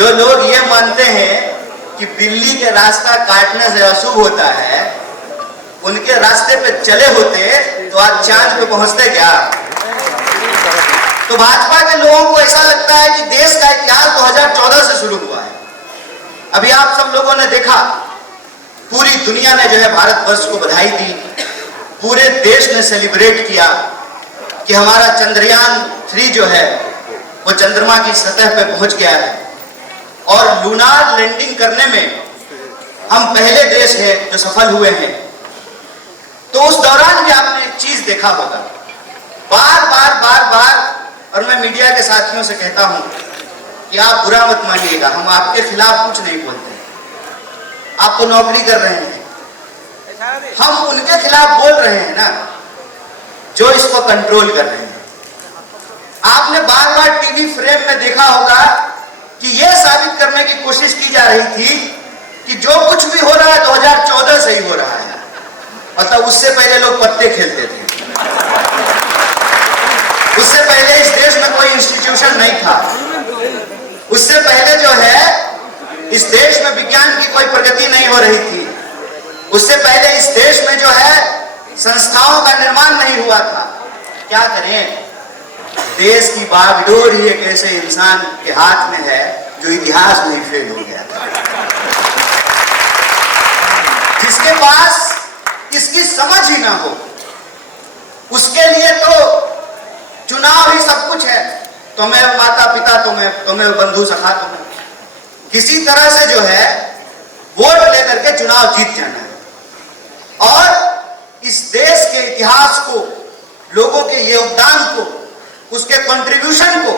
जो लोग ये मानते हैं कि बिल्ली के रास्ता काटने से अशुभ होता है, उनके रास्ते पे चले होते तो आज चांद पे पहुंचते क्या? तो भाजपा के लोगों को ऐसा लगता है कि देश का इतिहास 2014 से शुरू हुआ है। अभी आप सब लोगों ने देखा, पूरी दुनिया ने जो है भारतवर्ष को बधाई दी, पूरे देश ने सेलिब्रेट किया कि हमारा चंद्रयान 3 जो है वो चंद्रमा की सतह पे पहुंच गया है और लूनार लैंडिंग करने में हम पहले देश हैं जो सफल हुए हैं। तो उस दौरान भी आपने एक चीज देखा होगा, बार बार और मैं मीडिया के साथियों से कहता हूं कि आप बुरा मत मानिएगा, हम आपके खिलाफ कुछ नहीं बोलते, आप तो नौकरी कर रहे हैं, हम उनके खिलाफ बोल रहे हैं ना जो इसको कंट्रोल कर रहे हैं। आपने बार बार टीवी फ्रेम में देखा होगा कि यह साबित करने की कोशिश की जा रही थी कि जो कुछ भी हो रहा है 2014 से ही हो रहा है, मतलब उससे पहले लोग पत्ते खेलते थे, उससे पहले इस देश में कोई इंस्टीट्यूशन नहीं था, उससे पहले जो है इस देश में विज्ञान की कोई प्रगति नहीं हो रही थी, उससे पहले इस देश में जो है संस्थाओं का निर्माण नहीं हुआ था। क्या करें, देश की बागडोर ही एक ऐसे इंसान के हाथ में है जो इतिहास में ही फेल हो गया था, जिसके पास इसकी समझ ही ना हो। उसके लिए तो चुनाव ही सब कुछ है, तुम्हें माता पिता, तुम्हें बंधु सखा, तुम्हें किसी तरह से जो है वोट लेकर के चुनाव जीत जाना है और इस देश के इतिहास को, लोगों के योगदान को, उसके कंट्रीब्यूशन को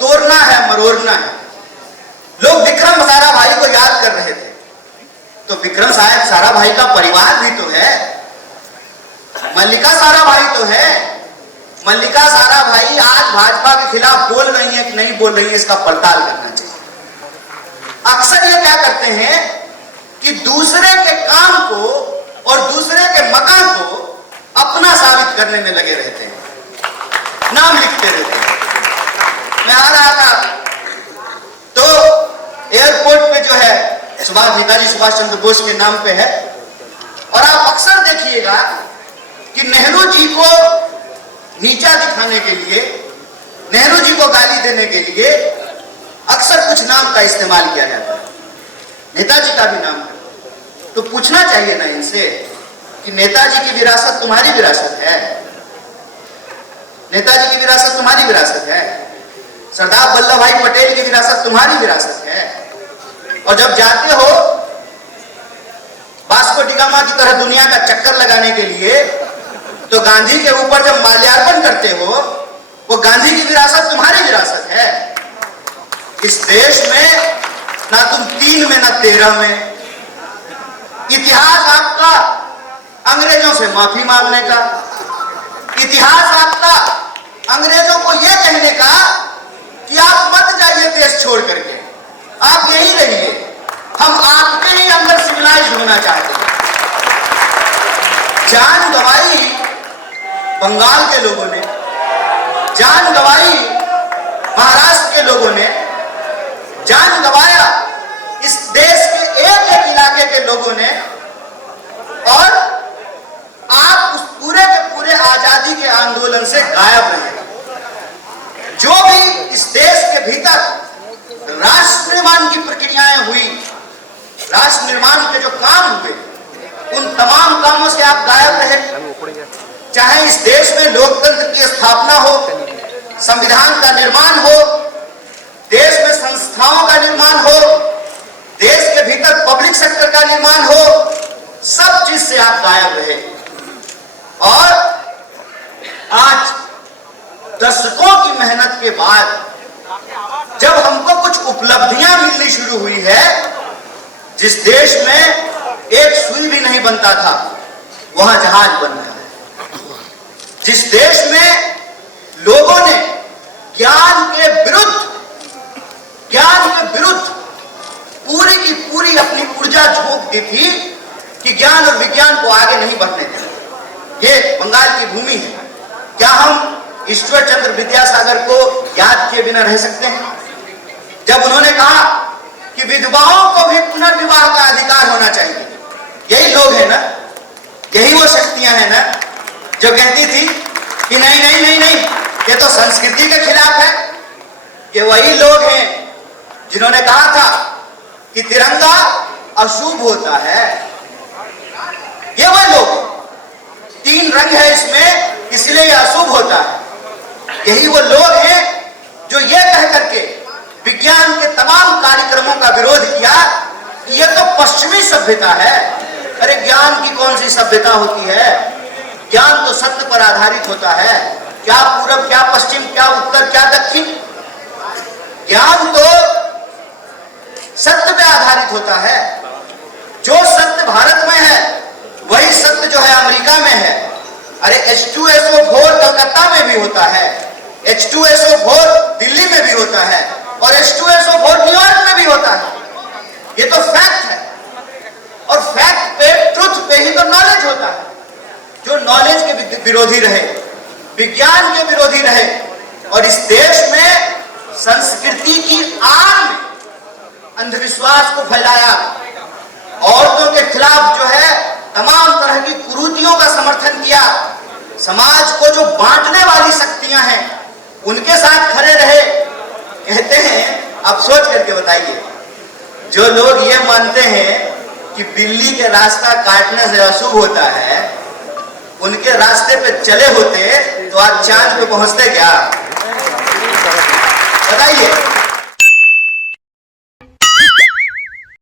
तोड़ना है, मरोड़ना है। लोग विक्रम साराभाई को याद कर रहे थे, तो विक्रम साराभाई का परिवार भी तो है, मल्लिका साराभाई तो है। मल्लिका साराभाई आज भाजपा के खिलाफ बोल रही है कि नहीं बोल रही है, इसका पड़ताल करना चाहिए। अक्सर ये क्या करते हैं कि दूसरे के काम को और दूसरे के मकान को अपना साबित करने में लगे रहते हैं, नाम लिखते रहते हैं। मैं आ रहा था तो एयरपोर्ट पे जो है नेताजी सुभाष चंद्र बोस के नाम पे है, और आप अक्सर देखिएगा कि नेहरू जी को नीचा दिखाने के लिए, नेहरू जी को गाली देने के लिए अक्सर कुछ नाम का इस्तेमाल किया जाता है, नेताजी का भी नाम है। तो पूछना चाहिए ना इनसे कि नेताजी की विरासत तुम्हारी विरासत है, नेताजी की विरासत तुम्हारी विरासत है, सरदार वल्लभ भाई पटेल की विरासत तुम्हारी विरासत है। और जब जाते हो वास्को डी गामा की तरह दुनिया का चक्कर लगाने के लिए, तो गांधी के ऊपर जब माल्यार्पण करते हो, वो गांधी की विरासत तुम्हारी विरासत है। इस देश में ना तुम 3 में ना 13 में, इतिहास आपका अंग्रेजों से माफी मांगने का, इतिहास आपका अंग्रेजों को यह कहने का कि आप मत जाइए देश छोड़ करके, आप यहीं रहिए, हम आपके ही अंदर सिविलाइज्ड होना चाहते हैं। जान गंवाई बंगाल के लोगों ने, जान गंवाई महाराष्ट्र के लोगों ने, जान गंवाया इस देश के एक एक इलाके के लोगों ने, और आप उस पूरे के पूरे आजादी के आंदोलन से गायब रहे। जो भी इस देश के भीतर राष्ट्र निर्माण की प्रक्रियाएं हुई, राष्ट्र निर्माण के जो काम हुए, उन तमाम कामों से आप गायब रहे। चाहे इस देश में लोकतंत्र की स्थापना हो, संविधान का निर्माण हो, देश में संस्थाओं का निर्माण हो, देश के भीतर पब्लिक सेक्टर का निर्माण हो, सब चीज से आप गायब रहे। और आज दशकों की मेहनत के बाद जब हमको कुछ उपलब्धियां मिलनी शुरू हुई है, जिस देश में एक सुई भी नहीं बनता था वहां जहाज बन रहा है, जिस देश में लोगों ने ज्ञान के विरुद्ध पूरी की पूरी अपनी ऊर्जा झोंक दी थी कि ज्ञान और विज्ञान को आगे नहीं बढ़ने देना। ये बंगाल की भूमि है। क्या हम ईश्वर चंद्र विद्यासागर को याद किए बिना रह सकते हैं? जब उन्होंने कहा विधवाओं को भी पुनर्विवाह का अधिकार होना चाहिए। यही लोग हैं ना, यही वो शक्तियां हैं ना जो कहती थी कि नहीं नहीं नहीं नहीं, ये तो संस्कृति के खिलाफ है। ये वही लोग हैं जिन्होंने कहा था कि तिरंगा अशुभ होता है। ये वह लोग, 3 रंग है इसमें, इसलिए यह अशुभ होता है। यही वो लोग हैं जो ये कह करके विज्ञान के तमाम कार्यक्रमों का विरोध किया कि यह तो पश्चिमी सभ्यता है। अरे ज्ञान की कौन सी सभ्यता होती है? ज्ञान तो सत्य पर आधारित होता है। क्या पूरब, क्या पश्चिम, क्या उत्तर, क्या दक्षिण? ज्ञान तो सत्य पे आधारित होता है। जो सत्य भारत में है वही सत्य जो है अमेरिका में है। अरे H2SO4 कलकत्ता में भी होता है, H2SO4 दिल्ली में भी होता है और H2SO4 न्यूयॉर्क में भी होता है। ये तो फैक्ट है और फैक्ट पे, ट्रुथ पे ही तो नॉलेज होता है। जो नॉलेज के विरोधी रहे, विज्ञान के विरोधी रहे और इस देश में संस्कृति की आड़ में अंधविश्वास को फैलाया, औरतों के खिलाफ जो है तमाम तरह की कुरीतियों का समर्थन किया, समाज को जो बांटने वाली शक्तियां हैं उनके साथ खड़े रहे। कहते हैं, आप सोच करके बताइए, जो लोग ये मानते हैं कि बिल्ली के रास्ता काटने से अशुभ होता है, उनके रास्ते पे चले होते तो आज चांद पे पहुंचते क्या? बताइए।